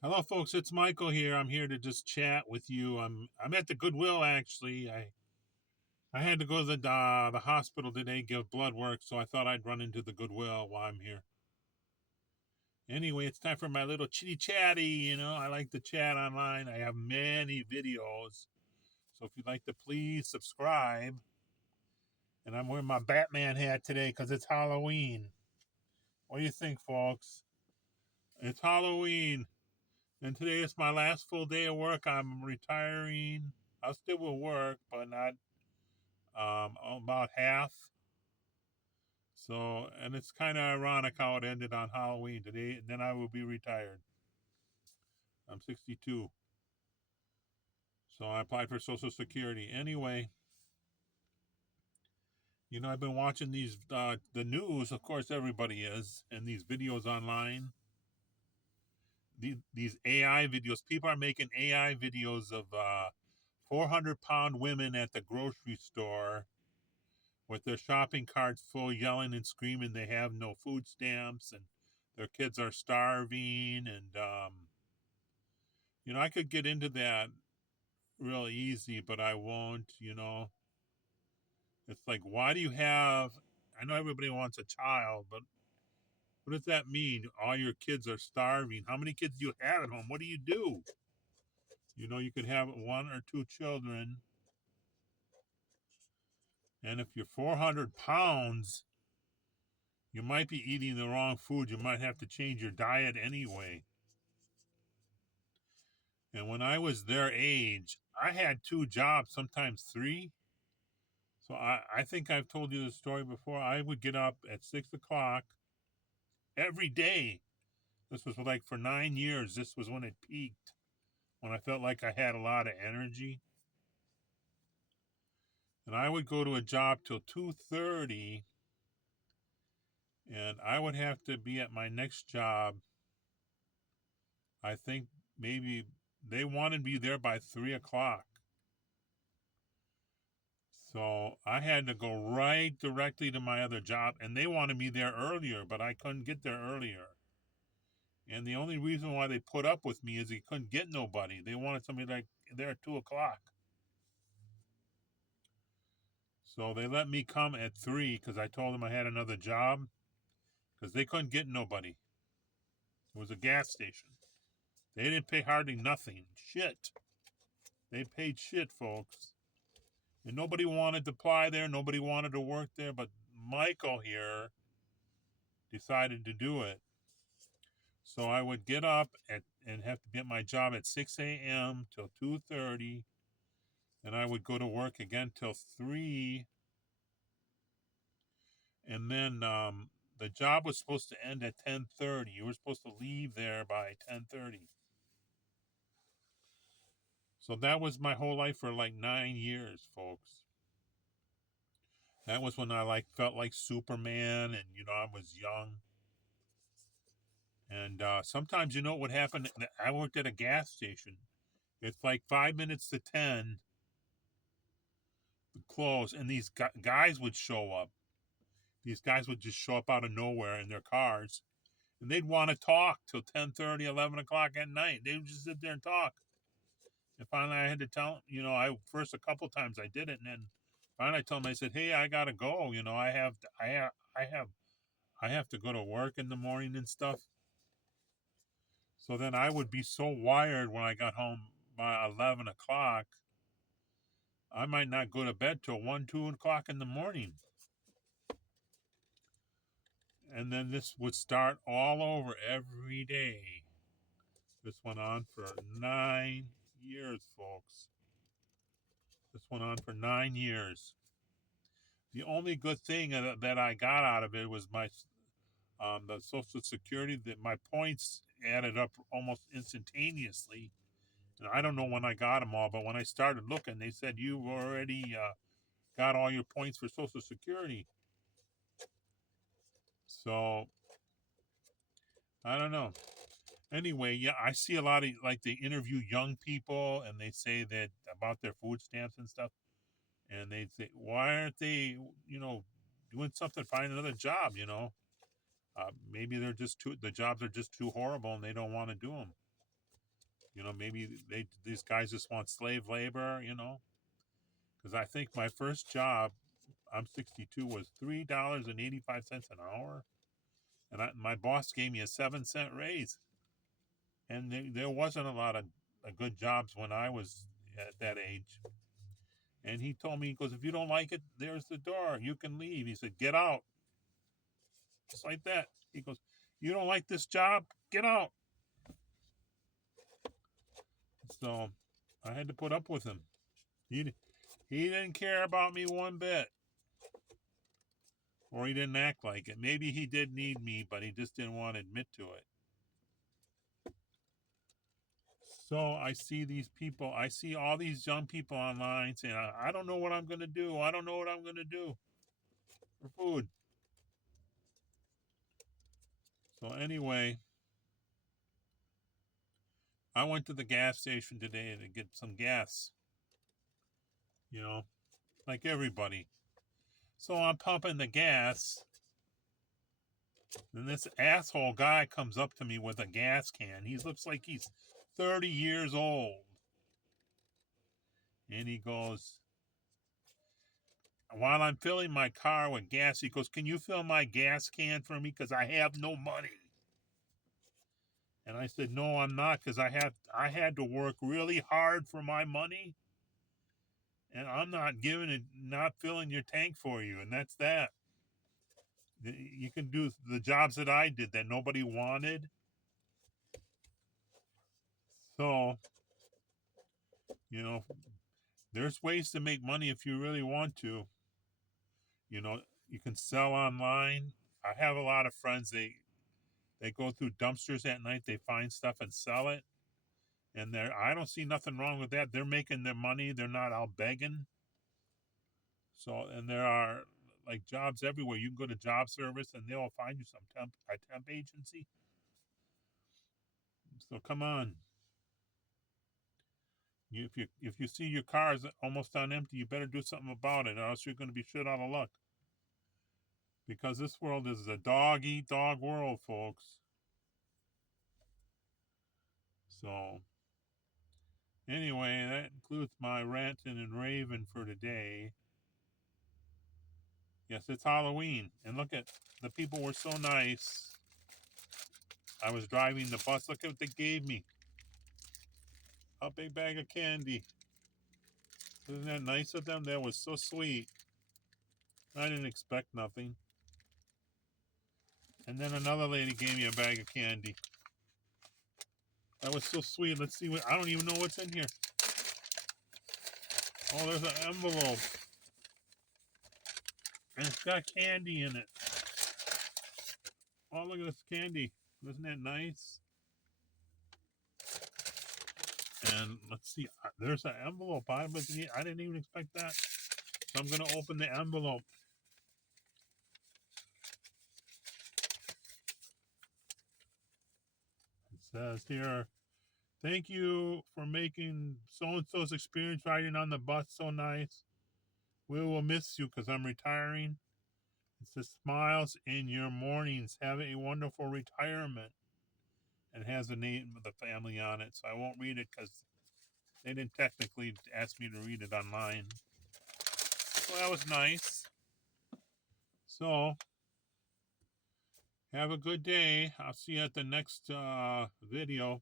Hello, folks. It's Michael here. I'm here to just chat with you. I'm at the Goodwill actually. I had to go to the hospital today give blood work, so I thought I'd run into the Goodwill while I'm here. Anyway, it's time for my little chitty chatty. I like to chat online. I have many videos, so if you'd like to please subscribe. And I'm wearing my Batman hat today because it's Halloween. What do you think, folks? It's Halloween. And today is my last full day of work. I'm retiring. I still will work, but not about half. So, and it's kind of ironic how it ended on Halloween today. And then I will be retired. I'm 62. So I applied for Social Security. Anyway, I've been watching the news. Of course, everybody is, and these videos online. These AI videos. People are making AI videos of 400-pound women at the grocery store with their shopping carts full, yelling and screaming they have no food stamps and their kids are starving. And, I could get into that real easy, but I won't. It's like, why do you have, I know everybody wants a child, but what does that mean? All your kids are starving. How many kids do you have at home? What do you do? You could have one or two children. And if you're 400 pounds, you might be eating the wrong food. You might have to change your diet anyway. And when I was their age, I had two jobs, sometimes three. So I think I've told you the story before. I would get up at 6 o'clock every day. This was like for 9 years. This was when it peaked, when I felt like I had a lot of energy. And I would go to a job till 2:30, and I would have to be at my next job. I think maybe they wanted me there by 3 o'clock. So I had to go right directly to my other job, and they wanted me there earlier, but I couldn't get there earlier. And the only reason why they put up with me is they couldn't get nobody. They wanted somebody like there at 2 o'clock. So they let me come at 3 because I told them I had another job because they couldn't get nobody. It was a gas station. They didn't pay hardly nothing. Shit. They paid shit, folks. And nobody wanted to apply there. Nobody wanted to work there. But Michael here decided to do it. So I would get up and have to be at my job at 6 a.m. till 2:30, and I would go to work again till 3. And then the job was supposed to end at 10:30. You were supposed to leave there by 10:30. So that was my whole life for like 9 years, folks. That was when I felt like Superman, and I was young. And sometimes what would happen. I worked at a gas station. It's like 5 minutes to 10 close, and these guys would show up. These guys would just show up out of nowhere in their cars, and they'd want to talk till 10:30, 11 o'clock at night. They would just sit there and talk. And finally, I had to tell them. I first a couple times I did it, and then finally I told them. I said, "Hey, I gotta go. I have to go to work in the morning and stuff." So then I would be so wired when I got home by 11 o'clock. I might not go to bed till 1, 2 o'clock in the morning. And then this would start all over every day. This went on for 9 years, folks. This went on for 9 years. The only good thing that I got out of it was my the Social Security. That my points added up almost instantaneously. And I don't know when I got them all, but when I started looking, they said you already got all your points for Social Security. So I don't know. Anyway, yeah, I see a lot of they interview young people and they say that about their food stamps and stuff, and they say why aren't they doing something, find another job? Maybe they're just too the jobs are just too horrible and they don't want to do them. Maybe these guys just want slave labor. Because I think my first job, I'm 62, was $3.85 an hour, and my boss gave me a 7-cent raise. And there wasn't a lot of good jobs when I was at that age. And he told me, he goes, if you don't like it, there's the door. You can leave. He said, get out. Just like that. He goes, you don't like this job? Get out. So I had to put up with him. He didn't care about me one bit. Or he didn't act like it. Maybe he did need me, but he just didn't want to admit to it. So I see these people, I see all these young people online saying, I don't know what I'm going to do. I don't know what I'm going to do for food. So anyway, I went to the gas station today to get some gas, like everybody. So I'm pumping the gas, and this asshole guy comes up to me with a gas can. He looks like he's 30 years old. And he goes, while I'm filling my car with gas, he goes, can you fill my gas can for me? Because I have no money. And I said, no, I'm not, because I had to work really hard for my money. And I'm not filling your tank for you. And that's that. You can do the jobs that I did that nobody wanted. So, there's ways to make money if you really want to. You can sell online. I have a lot of friends, they go through dumpsters at night, they find stuff and sell it. And I don't see nothing wrong with that. They're making their money, they're not out begging. So, and there are like jobs everywhere. You can go to job service and they'll find you a temp agency. So come on. If you see your car is almost on empty, you better do something about it, or else you're going to be shit out of luck. Because this world is a dog eat dog world, folks. So anyway, that includes my ranting and raving for today. Yes, it's Halloween, and look at the people were so nice. I was driving the bus. Look at what they gave me. A big bag of candy. Isn't that nice of them? That was so sweet. I didn't expect nothing. And then another lady gave me a bag of candy. That was so sweet. Let's see I don't even know what's in here. Oh, there's an envelope. And it's got candy in it. Oh, look at this candy. Isn't that nice? And let's see. There's an envelope. I didn't even expect that. So I'm going to open the envelope. It says here, thank you for making so-and-so's experience riding on the bus so nice. We will miss you because I'm retiring. It says, smiles in your mornings. Have a wonderful retirement. And it has the name of the family on it. So I won't read it because they didn't technically ask me to read it online. So that was nice. So have a good day. I'll see you at the next video.